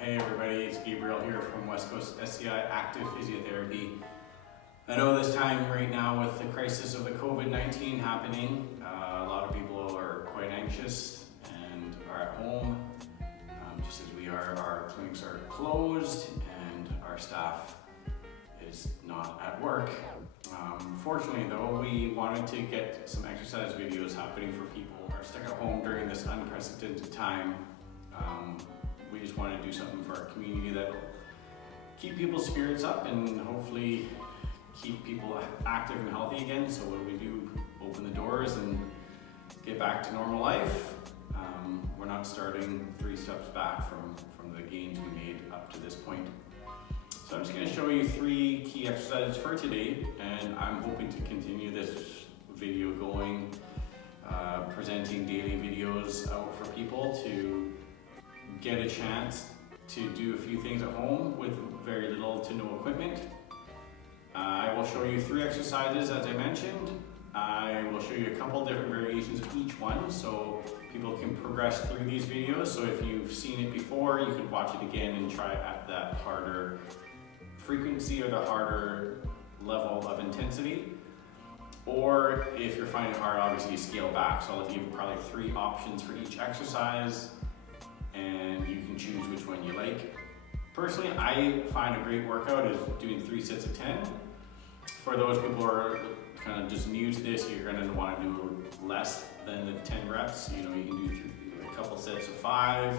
Hey everybody, it's Gabriel here from Westcoast SCI Active Physiotherapy. I know this time right now with the crisis of the COVID-19 happening, a lot of people are quite anxious and are at home, just as we are. Our clinics are closed and our staff is not at work. Fortunately though, we wanted to get some exercise videos happening for people who are stuck at home during this unprecedented time. We just want to do something for our community that will keep people's spirits up and hopefully keep people active and healthy again. So when we do open the doors and get back to normal life, we're not starting 3 steps back from the gains we made up to this point. So I'm just going to show you 3 key exercises for today, and I'm hoping to continue this video going, presenting daily videos out for people to get a chance to do a few things at home with very little to no equipment. I will show you 3 exercises as I mentioned. I will show you a couple different variations of each one so people can progress through these videos. So if you've seen it before, you can watch it again and try at that harder frequency or the harder level of intensity. Or if you're finding it hard, obviously you scale back. So I'll give you probably 3 options for each exercise, and you can choose which one you like. Personally, I find a great workout is doing 3 sets of 10. For those people who are kind of just new to this, you're going to want to do less than the 10 reps. You know, you can do a couple sets of 5.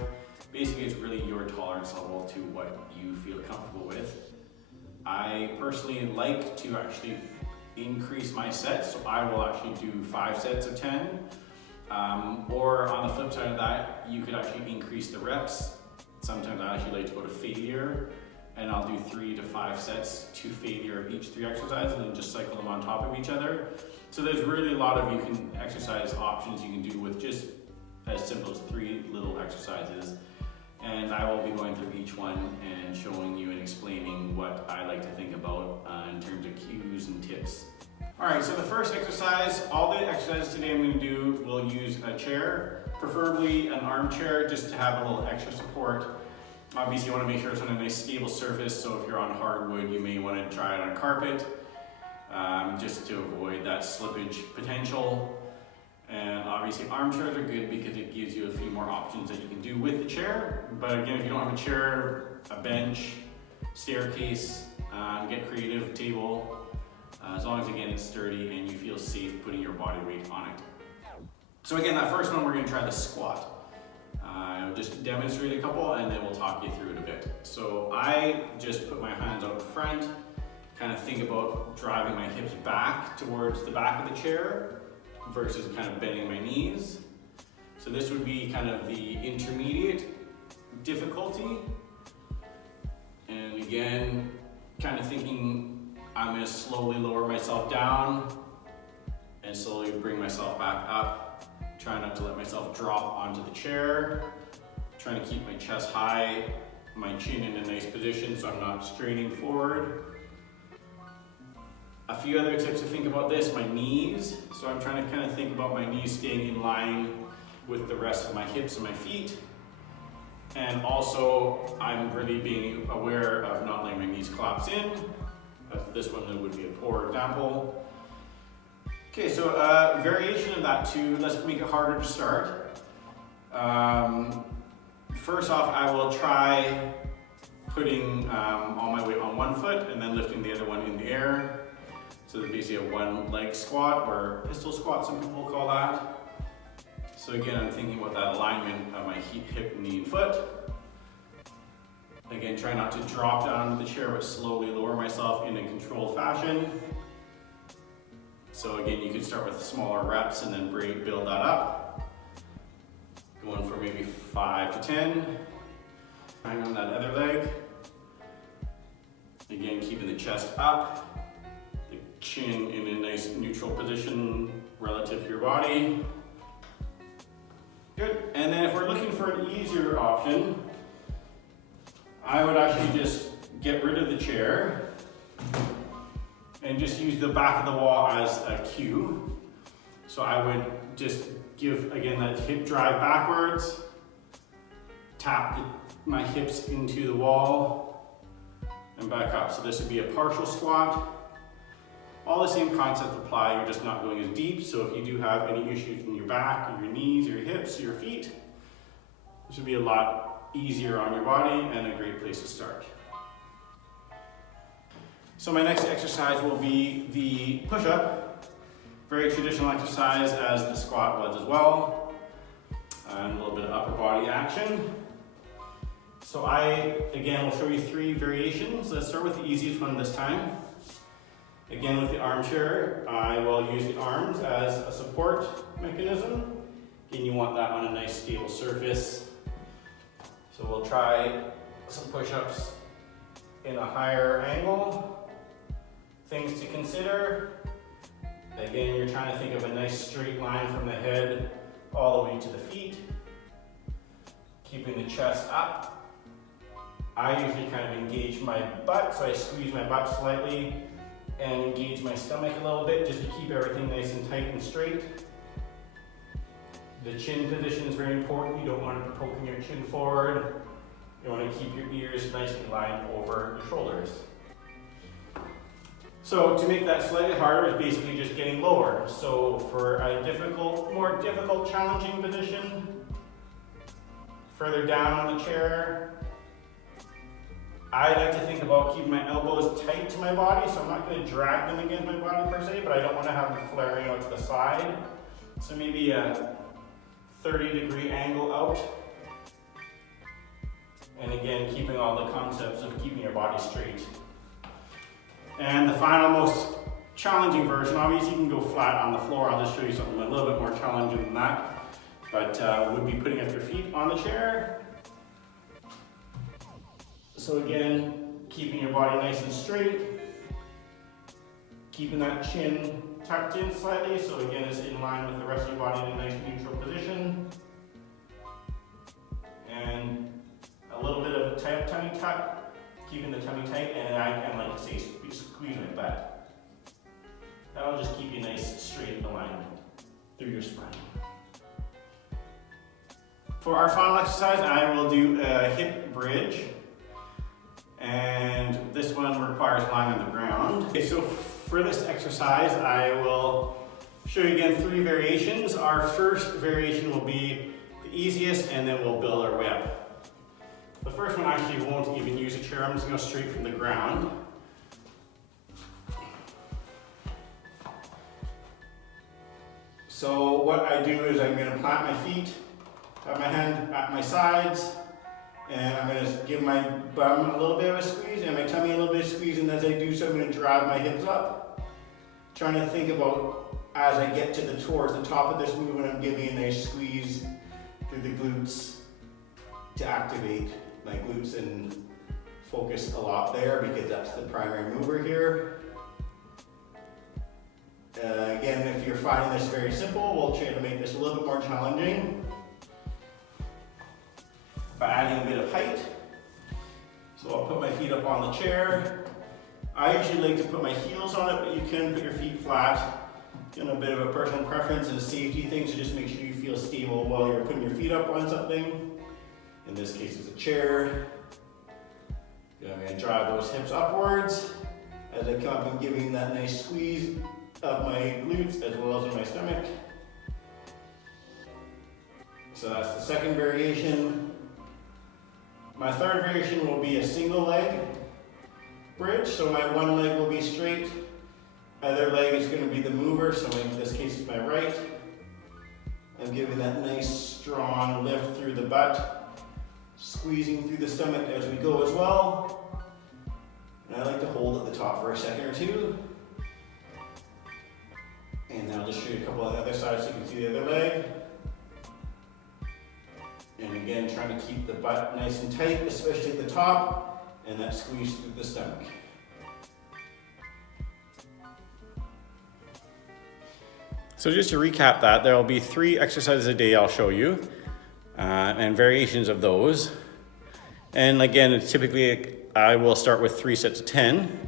Basically, it's really your tolerance level to what you feel comfortable with. I personally like to actually increase my sets, so I will actually do 5 sets of 10. Or on the flip side of that, you could actually increase the reps. Sometimes I actually like to go to failure, and I'll do 3 to 5 sets to failure of each 3 exercises and then just cycle them on top of each other. So there's really a lot of exercise options you can do with just as simple as 3 little exercises. And I will be going through each one and showing you and explaining what I like to think about in terms of cues and tips. Alright, so the first exercise, all the exercises today I'm going to do will use a chair, preferably an armchair, just to have a little extra support. Obviously you want to make sure it's on a nice stable surface, so if you're on hardwood you may want to try it on carpet, just to avoid that slippage potential. And obviously armchairs are good because it gives you a few more options that you can do with the chair. But again, if you don't have a chair, a bench, staircase, get creative, table. As long as again it's sturdy and you feel safe putting your body weight on it. So again, that first one we're going to try the squat. Just demonstrate a couple and then we'll talk you through it a bit. So I just put my hands out front, kind of think about driving my hips back towards the back of the chair versus kind of bending my knees. So this would be kind of the intermediate difficulty. And again, kind of thinking I'm going to slowly lower myself down and slowly bring myself back up. Try not to let myself drop onto the chair. Trying to keep my chest high, my chin in a nice position so I'm not straining forward. A few other tips to think about this, my knees. So I'm trying to kind of think about my knees staying in line with the rest of my hips and my feet. And also, I'm really being aware of not letting my knees collapse in. This one would be a poor example. Okay, so variation of that too, let's make it harder to start. First off, I will try putting all my weight on one foot and then lifting the other one in the air. So there's basically a 1-leg squat, or pistol squat some people call that. So again, I'm thinking about that alignment of my hip, knee, and foot. Again, try not to drop down to the chair, but slowly lower myself in a controlled fashion. So again, you can start with smaller reps and then build that up. Going for maybe 5 to 10. Trying on that other leg. Again, keeping the chest up, the chin in a nice neutral position relative to your body. Good. And then if we're looking for an easier option, I would actually just get rid of the chair and just use the back of the wall as a cue. So I would just give, again, that hip drive backwards, tap the my hips into the wall and back up. So this would be a partial squat. All the same concepts apply, you're just not going as deep. So if you do have any issues in your back, or your knees, or your hips, or your feet, this would be a lot easier on your body and a great place to start. So my next exercise will be the push-up. Very traditional exercise as the squat was as well. And a little bit of upper body action. So I, again, will show you 3 variations. Let's start with the easiest one this time. Again, with the armchair, I will use the arms as a support mechanism. Again, you want that on a nice stable surface. So we'll try some push-ups in a higher angle. Things to consider. Again, you're trying to think of a nice straight line from the head all the way to the feet. Keeping the chest up. I usually kind of engage my butt, so I squeeze my butt slightly and engage my stomach a little bit just to keep everything nice and tight and straight. The chin position is very important. You don't want to be poking your chin forward. You want to keep your ears nicely lined over your shoulders. So to make that slightly harder is basically just getting lower. So for a more difficult, challenging position, further down on the chair, I like to think about keeping my elbows tight to my body, so I'm not going to drag them against my body per se, but I don't want to have them flaring out to the side. So maybe a 30-degree angle out. And again, keeping all the concepts of keeping your body straight. And the final, most challenging version, obviously you can go flat on the floor. I'll just show you something a little bit more challenging than that. But would be putting up your feet on the chair. So again, keeping your body nice and straight. Keeping that chin tucked in slightly, so again it's in line with the rest of your body in a nice neutral position. And a little bit of a tummy tuck, keeping the tummy tight, and I like to say squeeze my butt. That'll just keep you nice straight alignment through your spine. For our final exercise, I will do a hip bridge. And this one requires lying on the ground. Okay, so for this exercise, I will show you again 3 variations. Our first variation will be the easiest, and then we'll build our way up. The first one actually won't even use a chair. I'm just going to go straight from the ground. So what I do is I'm going to plant my feet, have my hand at my sides, and I'm going to give my bum a little bit of a squeeze and my tummy a little bit of squeeze, and as I do so I'm going to drive my hips up. Trying to think about as I get towards the top of this movement, I'm giving a nice squeeze through the glutes to activate my glutes and focus a lot there because that's the primary mover here. Again, if you're finding this very simple, we'll try to make this a little bit more challenging by adding a bit of height. So I'll put my feet up on the chair. I usually like to put my heels on it, but you can put your feet flat. Again, a bit of a personal preference and a safety thing, so just make sure you feel stable while you're putting your feet up on something. In this case, it's a chair. I'm going to drive those hips upwards as I come up and giving that nice squeeze of my glutes as well as in my stomach. So that's the second variation. My third variation will be a single leg bridge. So my one leg will be straight. Other leg is going to be the mover. So in this case, it's my right. I'm giving that nice strong lift through the butt, squeezing through the stomach as we go as well. And I like to hold at the top for a second or two. And then I'll just show you a couple on the other side so you can see the other leg. And again, trying to keep the butt nice and tight, especially at the top, and that squeeze through the stomach. So just to recap that, there will be 3 exercises a day I'll show you, and variations of those. And again, typically I will start with 3 sets of 10,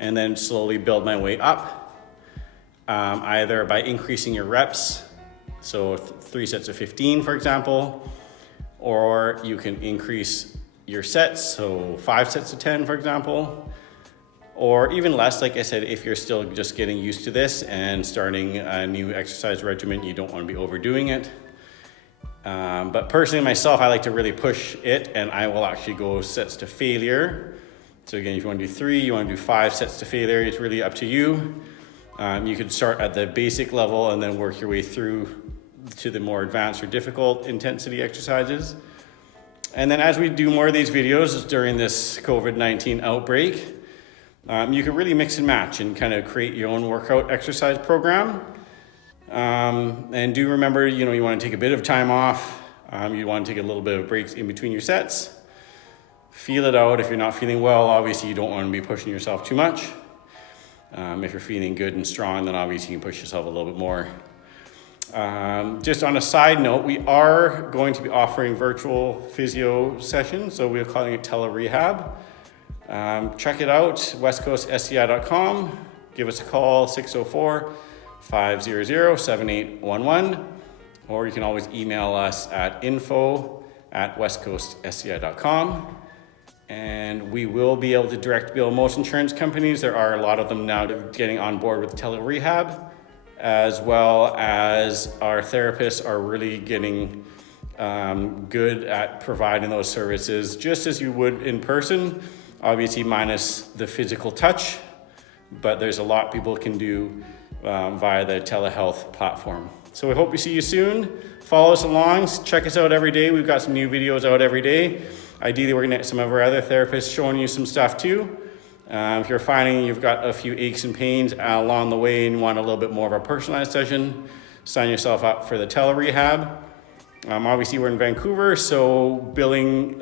and then slowly build my way up. Either by increasing your reps, so 3 sets of 15, for example, or you can increase your sets, so 5 sets of 10, for example, or even less. Like I said, if you're still just getting used to this and starting a new exercise regimen, you don't want to be overdoing it. But personally myself, I like to really push it, and I will actually go sets to failure. So again, if you want to do 3, you want to do 5 sets to failure, it's really up to you. You could start at the basic level and then work your way through to the more advanced or difficult intensity exercises. And then as we do more of these videos during this COVID-19 outbreak, you can really mix and match and kind of create your own workout exercise program. And do remember, you want to take a bit of time off. You want to take a little bit of breaks in between your sets. Feel it out. If you're not feeling well, obviously you don't want to be pushing yourself too much. If you're feeling good and strong, then obviously you can push yourself a little bit more. Just on a side note, we are going to be offering virtual physio sessions, so we're calling it TeleRehab. Check it out, westcoastsci.com. Give us a call, 604-500-7811, or you can always email us at info@westcoastsci.com. And we will be able to direct bill most insurance companies. There are a lot of them now getting on board with TeleRehab, as well as our therapists are really getting good at providing those services just as you would in person, obviously minus the physical touch, but there's a lot people can do via the telehealth platform. So we hope we see you soon. Follow us along, check us out every day. We've got some new videos out every day. Ideally, we're gonna get some of our other therapists showing you some stuff too. If you're finding you've got a few aches and pains along the way and want a little bit more of a personalized session, sign yourself up for the TeleRehab. Obviously, we're in Vancouver, so billing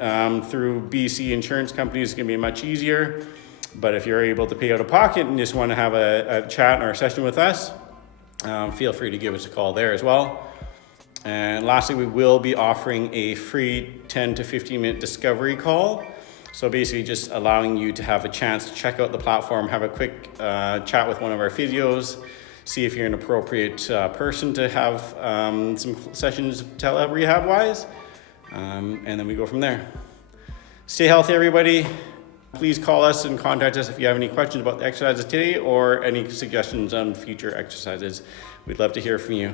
through BC insurance companies is gonna be much easier. But if you're able to pay out of pocket and just wanna have a chat or a session with us, feel free to give us a call there as well. And lastly, we will be offering a free 10 to 15 minute discovery call. So basically just allowing you to have a chance to check out the platform, have a quick chat with one of our physios, see if you're an appropriate person to have some sessions TeleRehab wise, and then we go from there. Stay healthy, everybody. Please call us and contact us if you have any questions about the exercises today or any suggestions on future exercises. We'd love to hear from you.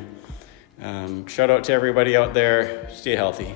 Shout out to everybody out there. Stay healthy.